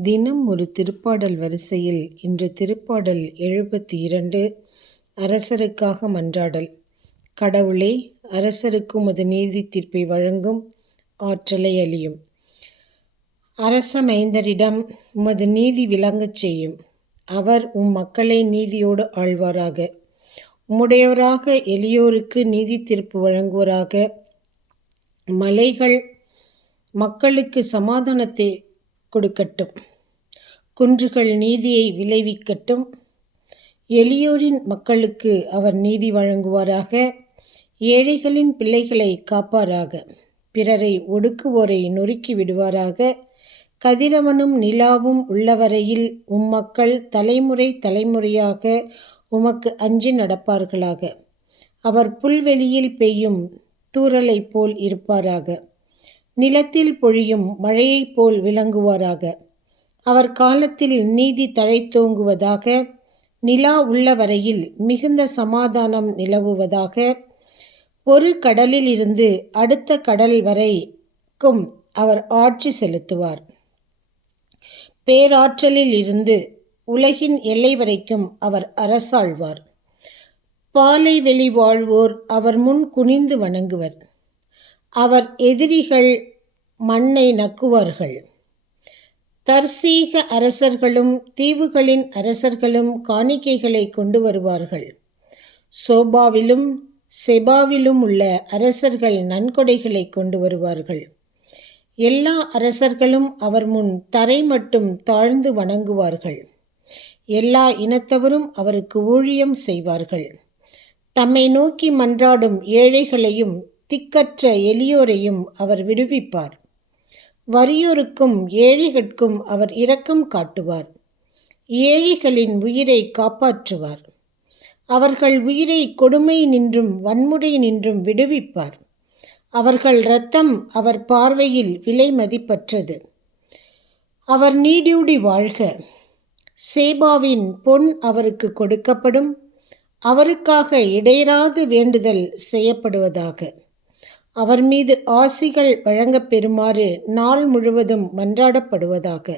தினம் ஒரு திருப்பாடல் வரிசையில் இன்று திருப்பாடல் 72. அரசருக்காக மன்றாடல். கடவுளே, அரசருக்கு உமது நீதி தீர்ப்பை வழங்கும் ஆற்றலை அளியும். அரச மைந்தரிடம் உமது நீதி விளங்கச் செய்யும். அவர் மக்களை நீதியோடு ஆழ்வாராக. உம்முடையவராக எளியோருக்கு நீதி தீர்ப்பு வழங்குவராக. மலைகள் மக்களுக்கு சமாதானத்தை கொடுக்கட்டும். குன்றுகள் நீதியை விளைவிக்கட்டும். எளியோரின் மக்களுக்கு அவர் நீதி வழங்குவாராக. ஏழைகளின் பிள்ளைகளை காப்பாராக. பிறரை ஒடுக்குவோரை நொறுக்கி விடுவாராக. கதிரவனும் நிலாவும் உள்ளவரையில் மக்கள் தலைமுறை தலைமுறையாக உமக்கு அஞ்சி நடப்பார்களாக. அவர் புல்வெளியில் பெய்யும் தூறலைப் போல் இருப்பாராக. நிலத்தில் பொழியும் மழையைப் போல் விளங்குவாராக. அவர் காலத்தில் நீதி தழைத்தோங்குவதாக. நிலா உள்ள வரையில் மிகுந்த சமாதானம் நிலவுவதாக. ஒரு கடலில் இருந்து அடுத்த கடல் வரைக்கும் அவர் ஆட்சி செலுத்துவார். பேராற்றலில் இருந்து உலகின் எல்லை வரைக்கும் அவர் அரசாழ்வார். பாலை வெளி வாழ்வோர் அவர் முன் குனிந்து வணங்குவர். அவர் எதிரிகள் மண்ணை நக்குவார்கள். தர்சீக அரசர்களும் தீவுகளின் அரசர்களும் காணிக்கைகளை கொண்டு வருவார்கள். சோபாவிலும் செபாவிலும் உள்ள அரசர்கள் நன்கொடைகளை கொண்டு வருவார்கள். எல்லா அரசர்களும் அவர் முன் தரை மட்டும் தாழ்ந்து வணங்குவார்கள். எல்லா இனத்தவரும் அவருக்கு ஊழியம் செய்வார்கள். தம்மை நோக்கி மன்றாடும் ஏழைகளையும் திக்கற்ற எளியோரையும் அவர் விடுவிப்பார். வறியோருக்கும் ஏழைகட்கும் அவர் இரக்கம் காட்டுவார். ஏழைகளின் உயிரை காப்பாற்றுவார். அவர்கள் உயிரை கொடுமை நின்றும் வன்முறை நின்றும் விடுவிப்பார். அவர்கள் இரத்தம் அவர் பார்வையில் விலை மதிப்பற்றது. அவர் நீடூடி வாழ்க. சேபாவின் பொன் அவருக்கு கொடுக்கப்படும். அவருக்காக இடையராது வேண்டுதல் செய்யப்படுவதாக. அவர் மீது ஆசிகள் வழங்கப் பெறுமாறு நாள் முழுவதும் மன்றாடப்படுவதாக.